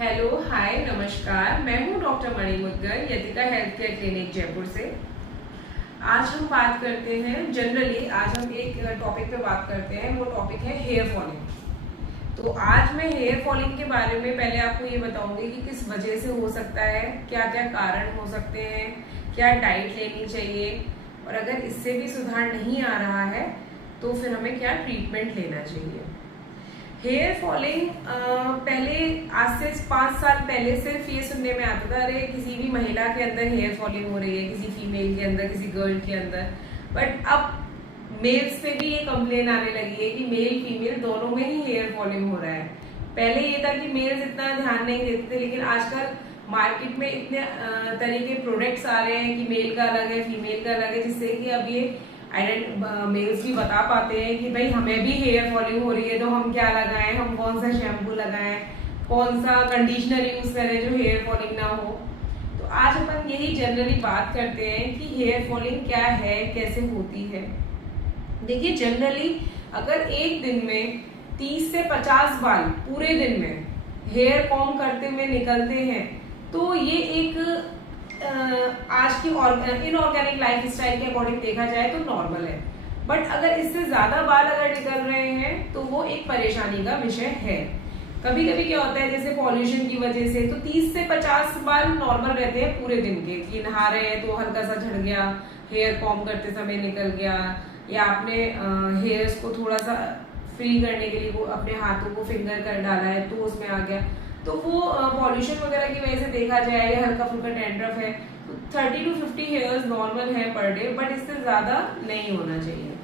Hello, हाय, नमस्कार। मैं हूँ डॉक्टर मणि मुद्गल, यतिका हेल्थ केयर क्लिनिक जयपुर से। आज हम बात करते हैं जनरली, आज हम एक टॉपिक पे बात करते हैं। वो टॉपिक है हेयर फॉलिंग। तो आज मैं हेयर फॉलिंग के बारे में पहले आपको ये बताऊंगी कि किस वजह से हो सकता है, क्या क्या कारण हो सकते हैं, क्या डाइट लेनी चाहिए, और अगर इससे भी सुधार नहीं आ रहा है तो फिर हमें क्या ट्रीटमेंट लेना चाहिए। हेयर फॉलिंग पहले, आज से 5 साल पहले सिर्फ ये सुनने में आता था, अरे किसी भी महिला के अंदर हेयर फॉलिंग हो रही है, किसी फीमेल के अंदर, किसी गर्ल के अंदर। बट अब मेल्स पे भी ये कंप्लेन आने लगी है कि मेल फीमेल दोनों में ही हेयर फॉलिंग हो रहा है। पहले ये था कि मेल्स इतना ध्यान नहीं देते थे, लेकिन आजकल मार्केट में इतने तरह के प्रोडक्ट्स आ रहे हैं कि मेल का अलग है, फीमेल का अलग है, जिससे कि अब ये मेल्स भी बता पाते हैं कि भाई हमें भी हेयर फॉलिंग हो रही है तो हम क्या लगाएं, हम कौन सा शैम्पू लगाएं, कौन सा कंडीशनर यूज करें जो हेयर फॉलिंग ना हो। तो आज अपन यही जनरली बात करते हैं कि हेयर फॉलिंग क्या है, कैसे होती है। देखिए, जनरली अगर एक दिन में 30 से 50 बाल पूरे दिन में हेयर कॉम्ब करते हुए निकलते हैं तो ये एक आज की इनऑर्गेनिक लाइफ स्टाइल के अकॉर्डिंग देखा जाए तो नॉर्मल है। बट अगर इससे ज्यादा बाल अगर निकल रहे हैं तो वो एक परेशानी का विषय है। कभी कभी क्या होता है, जैसे पॉल्यूशन की वजह से तो 30 से 50 बाल नॉर्मल रहते हैं पूरे दिन के, कि नहा रहे हैं तो हल्का सा झड़ गया, हेयर कॉम्ब करते समय निकल गया, या आपने हेयर्स को थोड़ा सा फ्री करने के लिए वो अपने हाथों को फिंगर कर डाला है तो उसमें आ गया। तो वो पॉल्यूशन वगैरह की वजह से देखा जाए, या हल्का फुल्का डैंड्रफ है तो 30 to 50 हेयर्स नॉर्मल है पर डे, बट इससे ज्यादा नहीं होना चाहिए।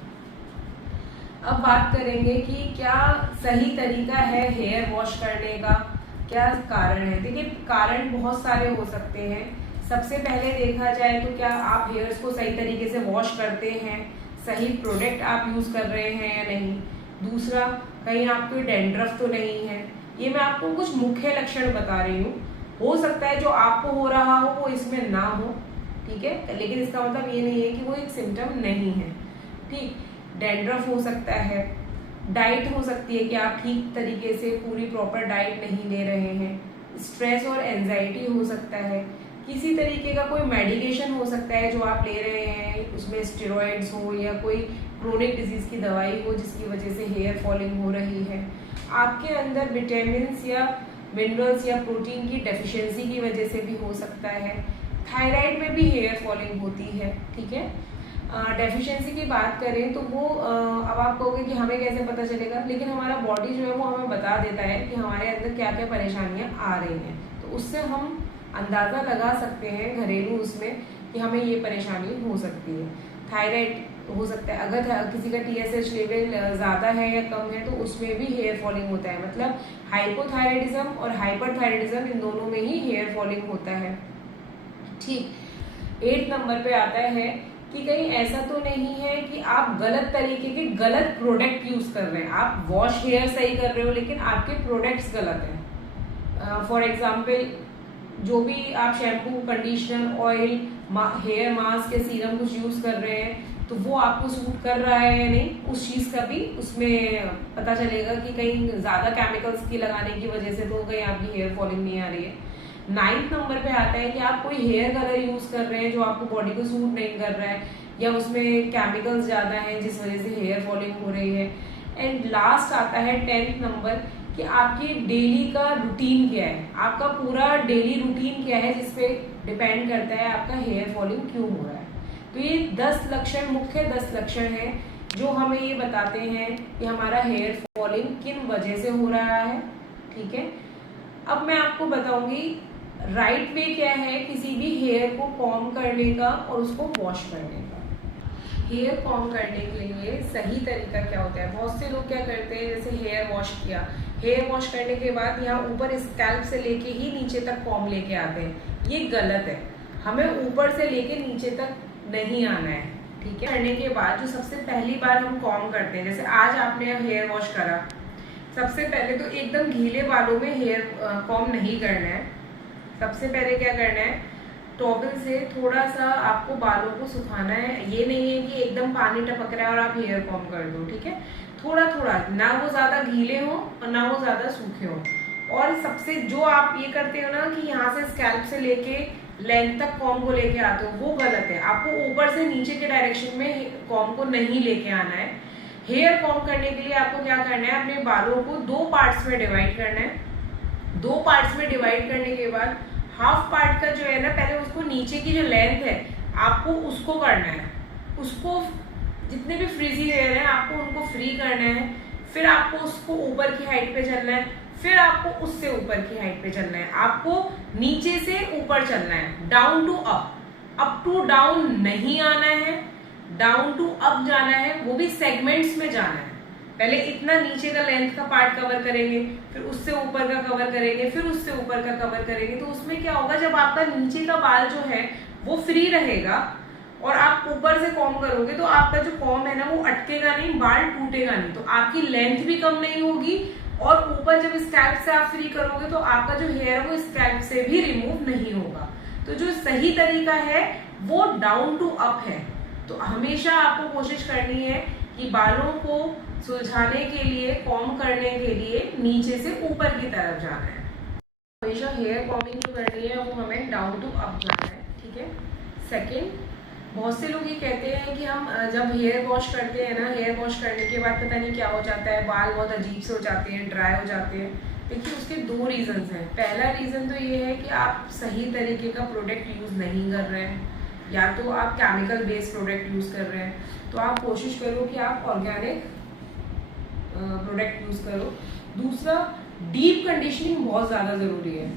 अब बात करेंगे कि क्या सही तरीका है हेयर वॉश करने का, क्या कारण है। देखिए, कारण बहुत सारे हो सकते हैं। सबसे पहले देखा जाए तो क्या आप हेयर्स को सही तरीके से वॉश करते हैं, सही प्रोडक्ट आप यूज कर रहे हैं या नहीं। दूसरा, कहीं आपको डैंड्रफ तो नहीं है। ये मैं आपको कुछ मुख्य लक्षण बता रही हूँ, हो सकता है जो आपको हो रहा हो वो इसमें ना हो, ठीक है, लेकिन इसका मतलब ये नहीं है कि वो एक सिम्टम नहीं है। ठीक, डैंड्रफ हो सकता है, डाइट हो सकती है कि आप ठीक तरीके से पूरी प्रॉपर डाइट नहीं ले रहे हैं, स्ट्रेस और एंजाइटी हो सकता है, किसी तरीके का कोई मेडिकेशन हो सकता है जो आप ले रहे हैं, उसमें स्टेरॉइड्स हो या कोई क्रोनिक डिजीज की दवाई हो जिसकी वजह से हेयर फॉलिंग हो रही है। आपके अंदर विटामिन्स या मिनरल्स या प्रोटीन की डेफिशिएंसी की वजह से भी हो सकता है। थायराइड में भी हेयर फॉलिंग होती है, ठीक है। डेफिशिएंसी की बात करें तो वो अब आप कहोगे कि हमें कैसे पता चलेगा, लेकिन हमारा बॉडी जो है वो हमें बता देता है कि हमारे अंदर क्या क्या परेशानियां आ रही हैं। तो उससे हम अंदाज़ा लगा सकते हैं घरेलू उसमें कि हमें ये परेशानी हो सकती है। थायराइड हो सकता है, अगर किसी का TSH लेवल ज़्यादा है या कम है तो उसमें भी हेयर फॉलिंग होता है। मतलब हाइपोथायराइडिज्म और हाइपरथायराइडिज्म, इन दोनों में ही हेयर फॉलिंग होता है। ठीक, 8 नंबर पे आता है कि कहीं ऐसा तो नहीं है कि आप गलत तरीके के गलत प्रोडक्ट यूज कर रहे हैं। आप वॉश हेयर सही कर रहे हो लेकिन आपके प्रोडक्ट्स गलत हैं। फॉर एग्जाम्पल, जो भी आप shampoo, conditioner, oil, hair mask या सीरम कुछ यूज कर रहे हैं तो वो आपको सूट कर रहा है या नहीं, उस चीज का भी उसमें पता चलेगा कि कहीं ज्यादा केमिकल्स की लगाने की वजह से तो कहीं आपकी हेयर फॉलिंग नहीं आ रही है। 9th नंबर पे आता है कि आप कोई हेयर कलर यूज कर रहे हैं जो आपको बॉडी को सूट नहीं कर रहा है, या उसमें केमिकल्स ज्यादा हैं जिस वजह से हेयर फॉलिंग हो रही है। एंड लास्ट आता है 10th नंबर कि आपकी डेली का रूटीन क्या है, आपका पूरा डेली रूटीन क्या है, जिसपे डिपेंड करता है आपका हेयर फॉलिंग क्यों हो रहा है। तो ये 10 लक्षण, मुख्य 10 लक्षण हैं जो हमें ये बताते हैं कि हमारा हेयर फॉलिंग किन वजह से हो रहा है, ठीक है। अब मैं आपको बताऊंगी राइट वे क्या है किसी भी हेयर को कॉम्ब करने का और उसको वॉश करने का। हेयर कॉम्ब करने के लिए सही तरीका क्या होता है। बहुत से लोग क्या करते हैं, जैसे हेयर वॉश किया, हेयर वॉश करने के बाद यहाँ ऊपर स्कैल्प से लेके ही नीचे तक कॉम्ब लेके आते हैं। ये गलत है, हमें ऊपर से लेके नीचे तक नहीं आना है, ठीक है। करने के बाद जो सबसे पहली बार हम कॉम्ब करते हैं, जैसे आज आपने हेयर वॉश करा, सबसे पहले तो एकदम गीले बालों में हेयर कॉम्ब नहीं करना है। सबसे पहले क्या करना है, टॉवल से थोड़ा सा आपको बालों को सुखाना है। ये नहीं है कि एकदम पानी टपक रहा है और आप हेयर कॉम्ब कर दो, ठीक है। थोड़ा थोड़ा, ना वो ज्यादा गीले हो और ना वो ज्यादा सूखे हो, और सबसे जो आप ये करते हो ना कि यहाँ से स्कैल्प से लेके लेंथ तक कॉम्ब को लेके आते हो, वो गलत है। आपको ऊपर से नीचे के डायरेक्शन में कॉम्ब को नहीं लेके आना है। हेयर कॉम्ब करने के लिए आपको क्या करना है, अपने बालों को 2 पार्ट्स में डिवाइड करना है। 2 पार्ट्स में डिवाइड करने के बाद हाफ पार्ट का जो है ना, पहले उसको नीचे की जो लेंथ है आपको उसको करना है, उसको जितने भी फ्रीजी हेयर हैं आपको उनको फ्री करना है। फिर आपको उसको ऊपर की हाइट पे चलना है, फिर आपको उससे ऊपर की हाइट पे चलना है। आपको नीचे से ऊपर चलना है, down to up to down नहीं आना है, डाउन टू अप जाना है, वो भी सेगमेंट्स में जाना है। पहले इतना नीचे का लेंथ का पार्ट कवर करेंगे, फिर उससे ऊपर का कवर करेंगे, फिर उससे ऊपर का कवर करेंगे। तो उसमें क्या होगा, जब आपका नीचे का बाल जो है वो फ्री रहेगा और आप ऊपर से कॉम्ब करोगे तो आपका जो कॉम्ब है ना वो अटकेगा नहीं, बाल टूटेगा नहीं, तो आपकी लेंथ भी कम नहीं होगी। और ऊपर जब स्कैल्प से आप फ्री करोगे तो आपका जो हेयर है वो स्कैल्प से भी रिमूव नहीं होगा। तो जो सही तरीका है वो डाउन टू अप है। तो हमेशा आपको कोशिश करनी है कि बालों को सुलझाने के लिए, कॉम्ब करने के लिए नीचे से ऊपर की तरफ जाना है। हमेशा हेयर कॉम्बिंग जो करनी है वो हमें डाउन टू अप जाना है, ठीक है। सेकेंड, बहुत से लोग ये कहते हैं कि हम जब हेयर वॉश करते हैं ना, हेयर वॉश करने के बाद पता नहीं क्या हो जाता है, बाल बहुत अजीब से हो जाते हैं, ड्राई हो जाते हैं। देखिए उसके 2 रीजंस हैं। पहला रीज़न तो ये है कि आप सही तरीके का प्रोडक्ट यूज़ नहीं कर रहे हैं, या तो आप केमिकल बेस्ड प्रोडक्ट यूज़ कर रहे हैं। तो आप कोशिश करो कि आप ऑर्गेनिक प्रोडक्ट यूज़ करो। दूसरा, डीप कंडीशनिंग बहुत ज़्यादा ज़रूरी है।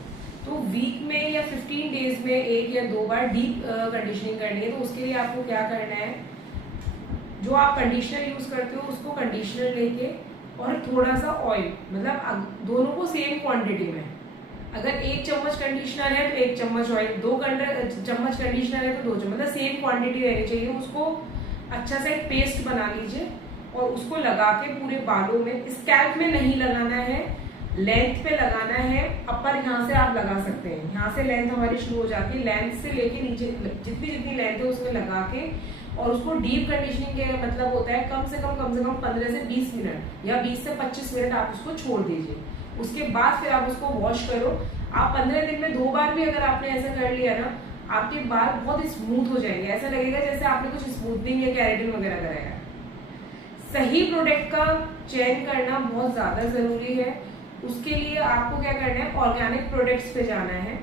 तो वीक में या 15 डेज में 1 या 2 बार डीप कंडीशनिंग करनी है। तो उसके लिए आपको क्या करना है, जो आप कंडीशनर यूज़ करते हो उसको कंडीशनर लेके और थोड़ा सा ऑयल, मतलब दोनों को सेम क्वांटिटी में, अगर 1 चम्मच कंडीशनर है तो 1 चम्मच ऑयल, 2 चम्मच कंडीशनर है तो 2 चम्मच, मतलब सेम क्वांटिटी रहनी चाहिए। उसको अच्छा सा एक पेस्ट बना लीजिए और उसको लगा के पूरे बालों में, स्कैल्प में नहीं लगाना है, लेंथ पे लगाना है। अपर यहाँ से आप लगा सकते हैं, यहाँ से लेंथ हमारी शुरू हो जाती है, लेंथ से लेके नीचे जितनी लेंथ है उसमें लगा के, और उसको डीप कंडीशनिंग के मतलब होता है कम से कम 15 से 20 मिनट या 20 से 25 मिनट आप उसको छोड़ दीजिए। उसके बाद फिर आप उसको वॉश करो। आप 15 दिन में 2 बार भी अगर आपने ऐसा कर लिया ना, आपके बाल बहुत स्मूथ हो जाएंगे, ऐसा लगेगा जैसे आपने कुछ स्मूथनिंग या केराटिन वगैरह कराया। सही प्रोडक्ट का चयन करना बहुत ज्यादा जरूरी है। उसके लिए आपको क्या करना है, ऑर्गेनिक प्रोडक्ट्स पे जाना है।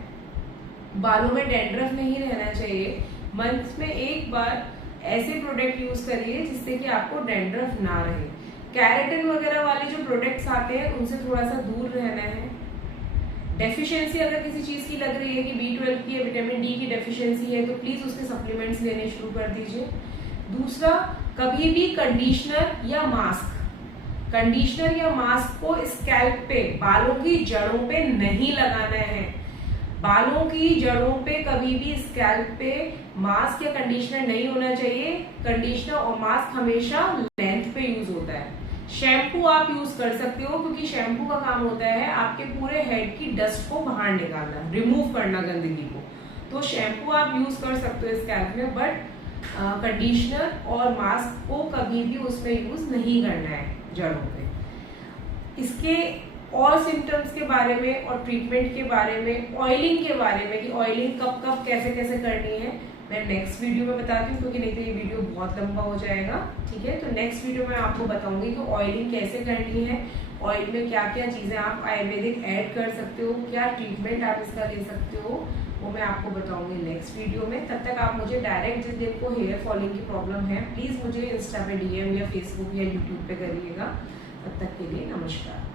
बालों में डैंड्रफ नहीं रहना चाहिए। मंथ में 1 बार ऐसे प्रोडक्ट यूज करिए जिससे कि आपको डैंड्रफ ना रहे। केराटिन वगैरह वाले जो प्रोडक्ट्स आते हैं उनसे थोड़ा सा दूर रहना है। डेफिशिएंसी अगर किसी चीज की लग रही है कि B12 की या विटामिन D की डेफिशिएंसी है तो प्लीज उसके सप्लीमेंट्स लेने शुरू कर दीजिए। दूसरा, कभी भी कंडीशनर या मास्क को स्कैल्प पे, बालों की जड़ों पे नहीं लगाना है। बालों की जड़ों पे कभी भी स्कैल्प पे मास्क या कंडीशनर नहीं होना चाहिए। कंडीशनर और मास्क हमेशा लेंथ पे यूज होता है। शैम्पू आप यूज कर सकते हो, क्योंकि शैम्पू का काम होता है आपके पूरे हेड की डस्ट को बाहर निकालना, रिमूव करना गंदगी को। तो शैम्पू आप यूज कर सकते हो स्कैल्प में, बट कंडीशनर और मास्क को कभी भी उसमें यूज नहीं करना है जड़ों पे। इसके और सिम्टम्स के बारे में और ट्रीटमेंट के बारे में, ऑयलिंग के बारे में कि ऑयलिंग कब कब कैसे कैसे करनी है, मैं नेक्स्ट वीडियो में बताती हूँ, क्योंकि नहीं तो ये वीडियो बहुत लंबा हो जाएगा। ठीक है, तो नेक्स्ट वीडियो में आपको बताऊंगी कि ऑयलिंग कैसे करनी है, ऑयल में क्या क्या चीज़ें आप आयुर्वेदिक ऐड कर सकते हो, क्या ट्रीटमेंट आप इसका ले सकते हो, वो मैं आपको बताऊंगी नेक्स्ट वीडियो में। तब तक आप मुझे डायरेक्ट, जिस दिन को हेयर फॉलिंग की प्रॉब्लम है, प्लीज़ मुझे इंस्टा पे DM या फेसबुक या यूट्यूब पे करिएगा। तब तक के लिए नमस्कार।